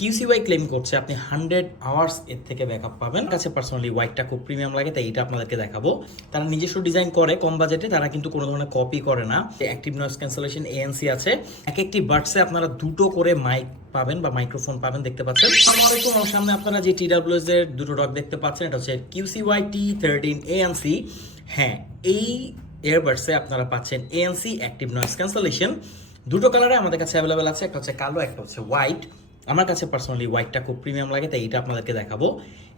QCY claim করছে আপনি 100 hours এর থেকে ব্যাকআপ পাবেন। কাছে পার্সোনালি ওয়াইটটা খুব প্রিমিয়াম লাগে, তাই এটা আপনাদেরকে দেখাবো। তারা নিজস্ব ডিজাইন করে কম বাজেটে, তারা কিন্তু কোনো ধরনের কপি করে না। অ্যাক্টিভ নয়েজ ক্যান্সেলেশন এএনসি আছে, এক একটি বাডসে আপনারা দুটো করে মাইক পাবেন বা মাইক্রোফোন পাবেন, দেখতে পাচ্ছেন। আসসালামু আলাইকুম, আমার সামনে আপনারা যে TWS এর দুটো ডক দেখতে পাচ্ছেন, এটা হচ্ছে QCY T13 ANC। হ্যাঁ, এই ইয়ারবাডসে আপনারা পাচ্ছেন এএনসি অ্যাক্টিভ নয়েজ ক্যান্সেলেশন। দুটো কালারে আমাদের কাছে অ্যাভেলেবেল আছে, একটা হচ্ছে কালো, একটা হচ্ছে হোয়াইট। আমার কাছে পার্সোনালি হোয়াইটটা খুব প্রিমিয়াম লাগে, তাই এটা আপনাদেরকে দেখাবো।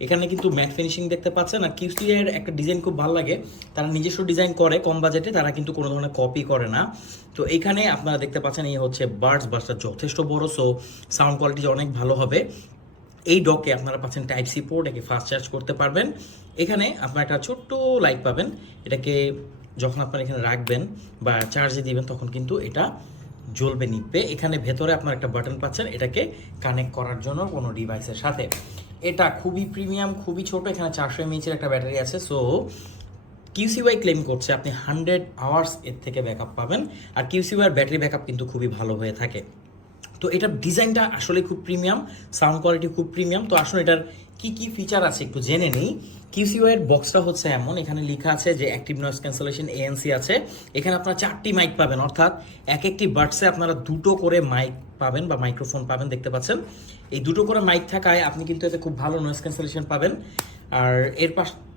এখানে কিন্তু ম্যাট ফিনিশিং দেখতে পাচ্ছেন, আর কিউসি এর একটা ডিজাইন খুব ভালো লাগে। তারা নিজস্ব ডিজাইন করে কম বাজেটে, তারা কিন্তু কোনো ধরনের কপি করে না। তো এখানে আপনারা দেখতে পাচ্ছেন এই হচ্ছে বাডসটা যথেষ্ট বড়, সো সাউন্ড কোয়ালিটি অনেক ভালো হবে। এই ডকে আপনারা পাচ্ছেন টাইপ সি পোর্ট, একে ফাস্ট চার্জ করতে পারবেন। এখানে আপনার একটা ছোট্ট লাইট পাবেন, এটাকে যখন আপনারা এখানে রাখবেন বা চার্জে দিবেন তখন কিন্তু এটা জ্বলবে, নিবে। এখানে ভেতরে আপনার একটা বাটন পাচ্ছেন এটাকে কানেক্ট করার জন্য কোনো ডিভাইসের সাথে। এটা খুবই প্রিমিয়াম, খুবই ছোট, এখানে 400 mAh একটা ব্যাটারি আছে। সো কিউসিওয়াই ক্লেম করছে আপনি 100 আওয়ার্স এর থেকে ব্যাকআপ পাবেন, আর কিউসিওয়াইয়ের ব্যাটারি ব্যাকআপ কিন্তু খুবই ভালো হয়ে থাকে। তো এটার ডিজাইনটা আসলে খুব প্রিমিয়াম, সাউন্ড কোয়ালিটি খুব প্রিমিয়াম। তো আসলে এটার কি কি ফিচার আছে একটু জেনে নিই। কিউসিওয়াই এর বক্সটা হচ্ছে এমন, এখানে লেখা আছে যে অ্যাক্টিভ নয়েজ ক্যান্সেলেশন এএনসি আছে। এখানে আপনারা 4টি মাইক পাবেন, অর্থাৎ এক একটি বাডসে আপনারা দুটো করে মাইক পাবেন বা মাইক্রোফোন পাবেন, দেখতে পাচ্ছেন। এই দুটো করে মাইক থাকায় আপনি কিন্তু এতে খুব ভালো নয়েজ ক্যান্সেলেশন পাবেন। আর এর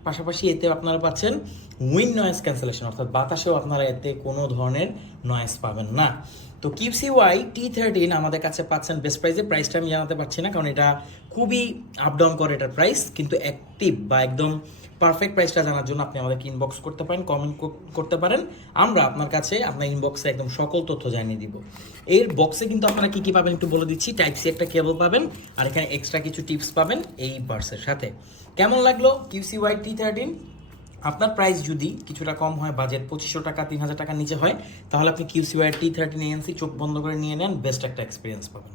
পাশাপাশি এতে আপনারা পাচ্ছেন উইন্ড নয়েজ ক্যান্সেলেশন, অর্থাৎ বাতাসেও আপনারা এতে কোনো ধরনের নয়েজ পাবেন না। তো QCY T13 আমাদের কাছে পাচ্ছেন বেস্ট প্রাইসে। প্রাইসটা আমি জানাতে পারছি না, কারণ এটা খুবই আপ ডাউন করে এটার প্রাইস। কিন্তু অ্যাক্টিভ বা একদম পারফেক্ট প্রাইসটা জানার জন্য আপনি আমাদেরকে ইনবক্স করতে পারেন, কমেন্ট করতে পারেন। আমরা আপনার কাছে আপনার ইনবক্সে একদম সকল তথ্য জানিয়ে দিব। এর বক্সে কিন্তু আপনারা কি কি পাবেন একটু বলে দিচ্ছি। টাইপ সি একটা কেবল পাবেন, আর এখানে এক্সট্রা কিছু টিপস পাবেন এই বাডসের সাথে। কেমন লাগলো QCY T13? আপনার প্রাইস যদি কিছুটা কম হয়, বাজেট 2500 টাকা 3000 টাকার নিচে হয়, তাহলে আপনি QCY T13 ANC চোখ বন্ধ করে নিয়ে নেন, বেস্ট একটা এক্সপিরিয়েন্স পাবেন।